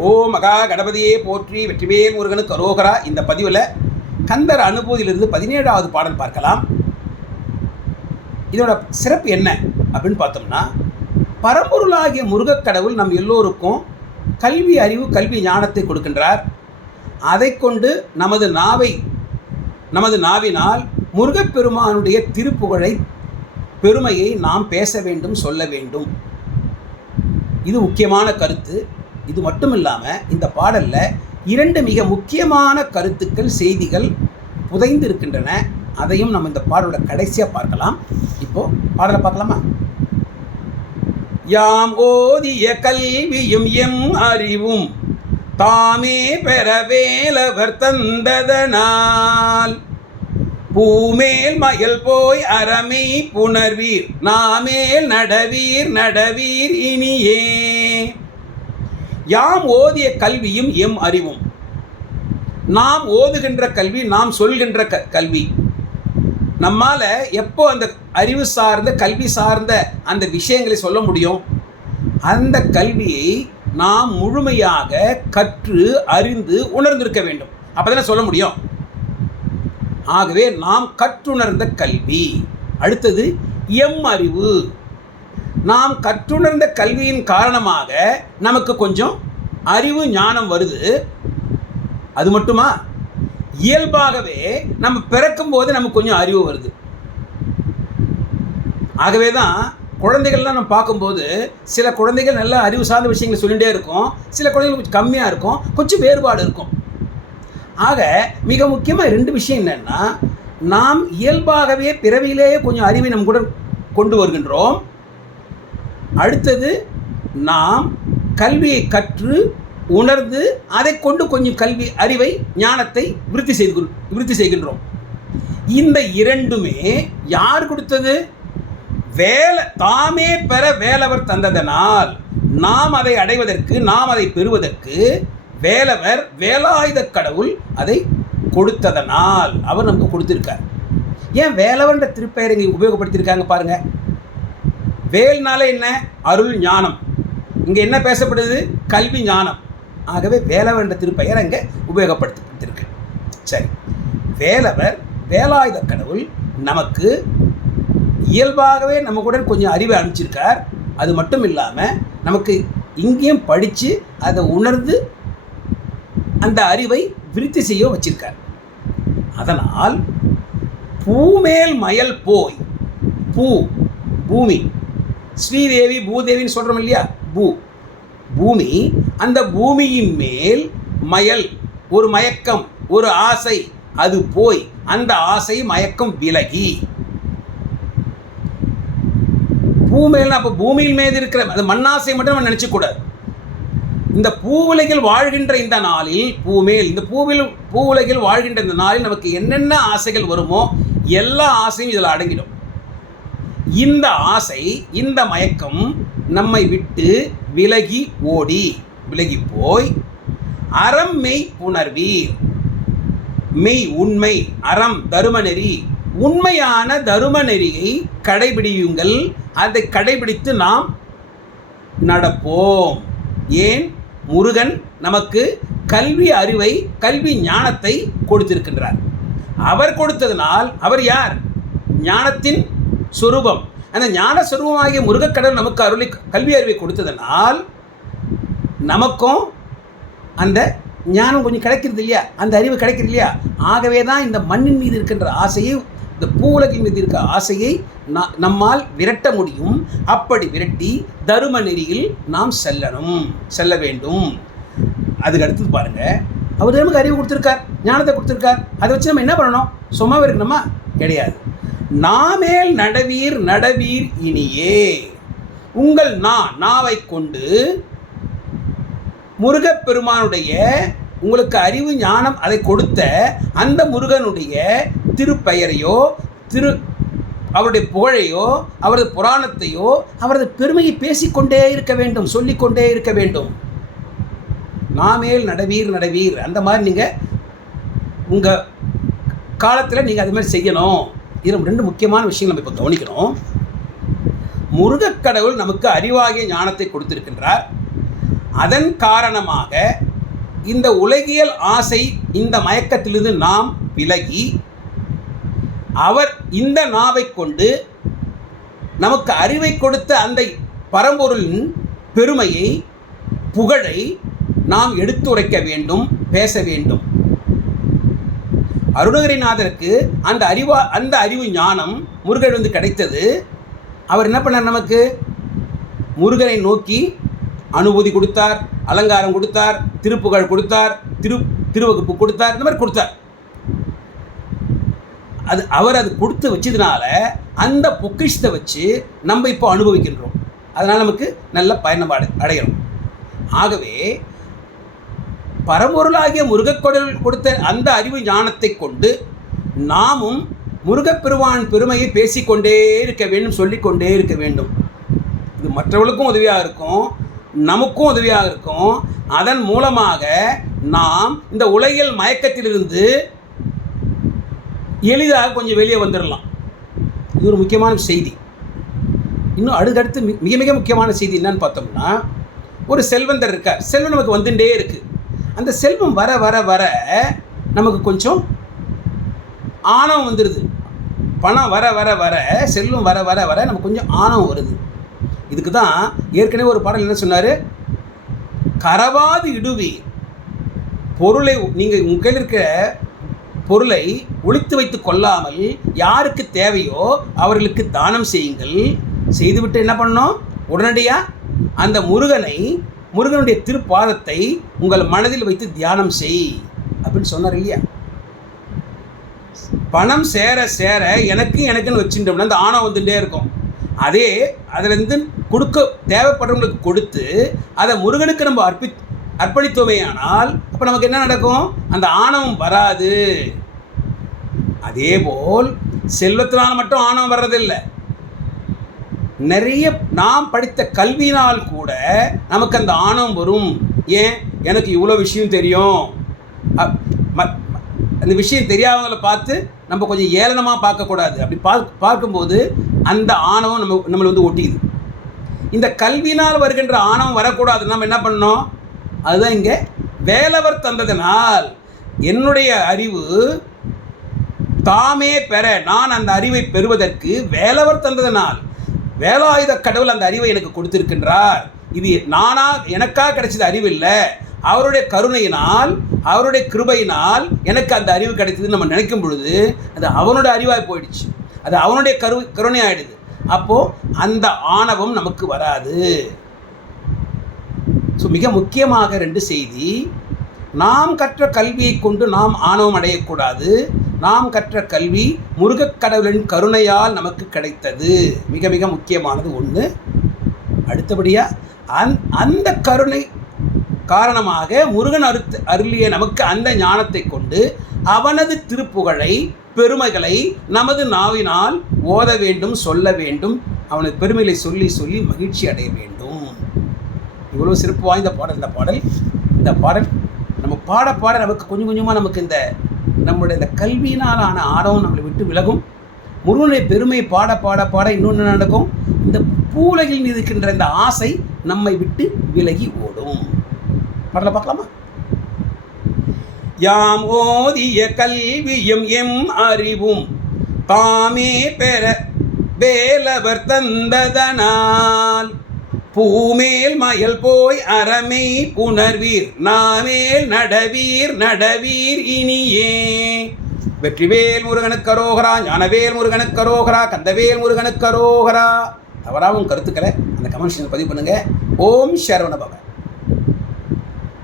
ஓ மகா கணபதியே போற்றி வெற்றிவேல் முருகனுக்கு அரோகரா. இந்த பதிவில் கந்தர் அனுபூதியிலிருந்து 17வது பாடல் பார்க்கலாம். இதோட சிறப்பு என்ன அப்படின்னு பார்த்தோம்னா, பரம்பொருளாகிய முருகக்கடவுள் நம் எல்லோருக்கும் கல்வி அறிவு கல்வி ஞானத்தை கொடுக்கின்றார். அதை கொண்டு நமது நாவினால் முருகப்பெருமானுடைய திருப்புகழை பெருமையை நாம் பேச வேண்டும், சொல்ல வேண்டும். இது முக்கியமான கருத்து. இது மட்டும் இல்லாமல் இந்த பாடலில் 2 மிக முக்கியமான கருத்துக்கள், செய்திகள் புதைந்து இருக்கின்றன. அதையும் நம்ம இந்த பாடலோட கடைசியாக பார்க்கலாம். இப்போது பாடலை பார்க்கலாமா? யாம் ஓதிய கல்வியும் எம் அறிவும் தாமே பெற வேலவர் தந்ததனால் பூமேல் மயல் போய் அறமை புணர்வீர் நாமேல் நடவீர் இனியே. யாம் ஓதிய கல்வியும் எம் அறிவும். நாம் ஓதுகின்ற கல்வி, நாம் சொல்கின்ற கல்வி. நம்மால் எப்போ அந்த அறிவு சார்ந்த கல்வி சார்ந்த அந்த விஷயங்களை சொல்ல முடியும்? அந்த கல்வியை நாம் முழுமையாக கற்று அறிந்து உணர்ந்திருக்க வேண்டும். அப்போ தானே சொல்ல முடியும். ஆகவே நாம் கற்றுணர்ந்த கல்வி. அடுத்தது எம் அறிவு. நாம் கற்றுணர்ந்த கல்வியின் காரணமாக நமக்கு கொஞ்சம் அறிவு ஞானம் வருது. அது மட்டுமா, இயல்பாகவே நம்ம பிறக்கும் போது நமக்கு கொஞ்சம் அறிவு வருது. ஆகவே தான் குழந்தைகள்லாம் நம்ம பார்க்கும்போது சில குழந்தைகள் நல்ல அறிவு சார்ந்த விஷயங்களை சொல்லிகிட்டே இருக்கும், சில குழந்தைகள் கொஞ்சம் கம்மியாக இருக்கும், கொஞ்சம் வேறுபாடு இருக்கும். ஆக மிக முக்கியமாக 2 விஷயம் என்னென்னா, நாம் இயல்பாகவே பிறவியிலேயே கொஞ்சம் அறிவை நம் கூட கொண்டு வருகின்றோம். அடுத்தது நாம் கல்வியை கற்று உணர்ந்து அதை கொண்டு கொஞ்சம் கல்வி அறிவை ஞானத்தை விருத்தி செய்கின்றோம். இந்த 2மே யார் கொடுத்தது? தாமே பெற வேலவர் தந்ததனால். நாம் அதை அடைவதற்கு, நாம் அதை பெறுவதற்கு வேலவர் வேலாயுத கடவுள் அதை கொடுத்ததனால் அவர் நமக்கு கொடுத்திருக்கார். ஏன் வேலவர்ன்ற திருப்பெயரை இங்கே உபயோகப்படுத்தியிருக்காங்க பாருங்க. வேல்னால என்ன? அருள் ஞானம். இங்கே என்ன பேசப்படுது? கல்வி ஞானம். ஆகவே வேலவர் என்ற திருப்பெயர் அங்கே உபயோகப்படுத்தப்பட்டிருக்கு. சரி, வேலவர் வேலாயுத கடவுள் நமக்கு இயல்பாகவே நம்ம கூட கொஞ்சம் அறிவை அனுப்பிச்சிருக்கார். அது மட்டும் இல்லாமல் நமக்கு இங்கேயும் படித்து அதை உணர்ந்து அந்த அறிவை விருத்தி செய்ய வச்சிருக்கார். அதனால் பூமேல் மயல் போய், பூமி, ஸ்ரீதேவி பூதேவின்னு சொல்கிறோம் இல்லையா? பூமி, அந்த பூமியின் மேல் மயல், ஒரு மயக்கம், ஒரு ஆசை, அது போய் அந்த ஆசை மயக்கம் விலகி. பூமேல்னா அப்போ பூமியின் மீது இருக்கிற அது மண்ணாசை மட்டும் நம்ம நினச்சக்கூடாது. இந்த பூவுலகில் வாழ்கின்ற இந்த நாளில் பூமேல், இந்த பூவுலகில் வாழ்கின்ற இந்த நாளில் நமக்கு என்னென்ன ஆசைகள் வருமோ எல்லா ஆசையும் இதில் அடங்கிடும். இந்த ஆசை, இந்த மயக்கம் நம்மை விட்டு விலகி போய் அறம் மெய் புணர்வீர். மெய் உண்மை, அறம் தருமநெறி, உண்மையான தருமநெறியை கடைபிடியுங்கள். அதை கடைபிடித்து நாம் நடப்போம். ஏன்? முருகன் நமக்கு கல்வி அறிவை கல்வி ஞானத்தை கொடுத்திருக்கின்றார். அவர் கொடுத்ததனால், அவர் யார்? ஞானத்தின் சொரூபம். அந்த ஞான சொரூபமாகிய முருகக்கடவுள் நமக்கு அருளி கல்வி அறிவை கொடுத்ததனால் நமக்கும் அந்த ஞானம் கொஞ்சம் கிடைக்கிறது இல்லையா? அந்த அறிவு கிடைக்கிறது இல்லையா? ஆகவே தான் இந்த மண்ணின் மீது இருக்கின்ற ஆசையை, இந்த பூவுலகின் மீது இருக்க ஆசையை நம்மால் விரட்ட முடியும். அப்படி விரட்டி தரும நெறியில் நாம் செல்ல வேண்டும். அதுக்கு அடுத்தது பாருங்கள், அவர் நமக்கு அறிவு கொடுத்துருக்கார், ஞானத்தை கொடுத்துருக்கார். அதை வச்சு நம்ம என்ன பண்ணணும்? சும்மாவே இருக்கணுமா? கிடையாது. நாமேல் நடவீர் இனியே. உங்கள் நாவை கொண்டு முருகப்பெருமானுடைய உங்களுக்கு அறிவு ஞானம் அதை கொடுத்த அந்த முருகனுடைய திருப்பெயரையோ அவருடைய புகழையோ அவரது புராணத்தையோ அவரது பெருமையை பேசிக்கொண்டே இருக்க வேண்டும், சொல்லிக்கொண்டே இருக்க வேண்டும். நாமேல் நடவீர் அந்த மாதிரி நீங்கள் உங்கள் காலத்தில் நீங்கள் அது மாதிரி செய்யணும். இதில் 2 முக்கியமான விஷயங்கள் நம்ம இப்போ கவனிக்கணும். முருகக்கடவுள் நமக்கு அறிவாகிய ஞானத்தை கொடுத்திருக்கின்றார். அதன் காரணமாக இந்த உலகியல் ஆசை இந்த மயக்கத்திலிருந்து நாம் விலகி அவர் இந்த நாவை கொண்டு நமக்கு அறிவை கொடுத்த அந்த பரம்பொருளின் பெருமையை புகழை நாம் எடுத்துரைக்க வேண்டும், பேச வேண்டும். அருணகிரிநாதருக்கு அந்த அறிவு ஞானம் முருகன் கிடைத்தது. அவர் என்ன பண்ணார்? நமக்கு முருகனை நோக்கி அனுபூதி கொடுத்தார், அலங்காரம் கொடுத்தார், திருப்புகழ் கொடுத்தார், திருவகுப்பு கொடுத்தார், இந்த மாதிரி கொடுத்தார். அவர் அது கொடுத்து வச்சதுனால அந்த பொக்கிஷத்தை வச்சு நம்ம இப்போ அனுபவிக்கின்றோம். அதனால் நமக்கு நல்ல பயணம் அடைகிறோம். ஆகவே பரம்பொருளாகிய முருகக்கொடல் கொடுத்த அந்த அறிவு ஞானத்தை கொண்டு நாமும் முருகப்பெருமான் பெருமையை பேசிக்கொண்டே இருக்க வேண்டும், சொல்லிக்கொண்டே இருக்க வேண்டும். இது மற்றவர்களுக்கும் உதவியாக இருக்கும், நமக்கும் உதவியாக இருக்கும். அதன் மூலமாக நாம் இந்த உலகியல் மயக்கத்திலிருந்து எளிதாக கொஞ்சம் வெளியே வந்துடலாம். இது ஒரு முக்கியமான செய்தி. இன்னும் அடுத்தடுத்து மிக மிக முக்கியமான செய்தி என்னன்னு பார்த்தோம்னா, ஒரு செல்வந்தர் இருக்கார். செல்வம் நமக்கு வந்துட்டே இருக்குது. அந்த செல்வம் வர வர வர நமக்கு கொஞ்சம் ஆணவம் வந்துடுது. பணம் வர வர வர, செல்வம் வர வர வர நமக்கு கொஞ்சம் ஆணவம் வருது. இதுக்கு தான் ஏற்கனவே ஒரு பாடல் என்ன சொன்னார்? கரவாது இடுவி பொருளை, நீங்கள் உங்கள் கையில் இருக்கிற பொருளை ஒளித்து வைத்து கொள்ளாமல் யாருக்கு தேவையோ அவர்களுக்கு தானம் செய்யுங்கள். செய்துவிட்டு என்ன பண்ணணும்? உடனடியாக அந்த முருகனுடைய திருப்பாதத்தை உங்கள் மனதில் வைத்து தியானம் செய் அப்படின்னு சொன்னார் இல்லையா? பணம் சேர சேர எனக்குன்னு வச்சுட்டோம்னா அந்த ஆணவம் வந்துட்டே இருக்கும். அதே அதிலிருந்து கொடுக்க தேவைப்படுறவங்களுக்கு கொடுத்து அதை முருகனுக்கு நம்ம அர்ப்பணித்தோமே ஆனால் அப்போ நமக்கு என்ன நடக்கும்? அந்த ஆணவம் வராது. அதேபோல் செல்வத்தினால் மட்டும் ஆணவம் வர்றதில்லை. நிறைய நாம் படித்த கல்வியினால் கூட நமக்கு அந்த ஆணவம் வரும். ஏன்? எனக்கு இவ்வளோ விஷயம் தெரியும். அந்த விஷயம் தெரியாதவங்களை பார்த்து நம்ம கொஞ்சம் ஏளனமாக பார்க்கக்கூடாது. அப்படி பார்க்கும்போது அந்த ஆணவம் நம்மளை வந்து ஒட்டிக்குது. இந்த கல்வியினால் வருகின்ற ஆணவம் வரக்கூடாது. நம்ம என்ன பண்ணணும்? அதுதான் இங்கே வேலவர் தந்ததனால் என்னுடைய அறிவு தாமே பெற, நான் அந்த அறிவை பெறுவதற்கு வேலவர் தந்ததனால், வேலாயுத கடவுள் அந்த அறிவை எனக்கு கொடுத்திருக்கின்றார். இது எனக்காக கிடைச்சது அறிவு இல்லை, அவருடைய கருணையினால், அவருடைய கிருபையினால் எனக்கு அந்த அறிவு கிடைத்ததுன்னு நம்ம நினைக்கும் பொழுது அது அவனுடைய அறிவாக போயிடுச்சு, அது அவனுடைய கருணை ஆயிடுது. அப்போது அந்த ஆணவம் நமக்கு வராது. ஸோ மிக முக்கியமாக 2 செய்தி. நாம் கற்ற கல்வியை கொண்டு நாம் ஆணவம் அடையக்கூடாது. நாம் கற்ற கல்வி முருகக்கடவுளின் கருணையால் நமக்கு கிடைத்தது. மிக மிக முக்கியமானது ஒன்று. அடுத்தபடியாக அந்த கருணை காரணமாக முருகன் அருளிய நமக்கு அந்த ஞானத்தை கொண்டு அவனது திருப்புகழை, பெருமைகளை நமது நாவினால் ஓத வேண்டும், சொல்ல வேண்டும். அவனது பெருமைகளை சொல்லி சொல்லி மகிழ்ச்சி அடைய வேண்டும். இவ்வளோ சிறப்பு வாய்ந்த பாடல் இந்த பாடல் நம்ம பாட நமக்கு கொஞ்சம் கொஞ்சமாக நமக்கு நம்முடைய இந்த கல்வியினாலான ஆணவம் நம்மளை விட்டு விலகும். முருகனுடைய பெருமையை பாட இன்னொன்று நடக்கும். இந்த பூவுலகில் இருக்கின்ற இந்த ஆசை நம்மை விட்டு விலகி ஓடும். பாடலை பார்க்கலாமா? யாம் ஓதிய கல்வியும் எம் அறிவும் தாமே பெற வேலவர் தந்ததனால் பூமேல் மயல் போய் அறமை புணர்வீர் நாமேல் நடவீர் இனியே. வெற்றிவேல் முருகனுக்கு அரோகரா, ஞானவேல் முருகனுக்கு அரோகரா, கந்தவேல் முருகனுக்கு அரோகரா. தவறாகவும் கருத்துக்களை அந்த கமெண்ட்ஸில் பதிவு பண்ணுங்கள். ஓம் சரவண பவ.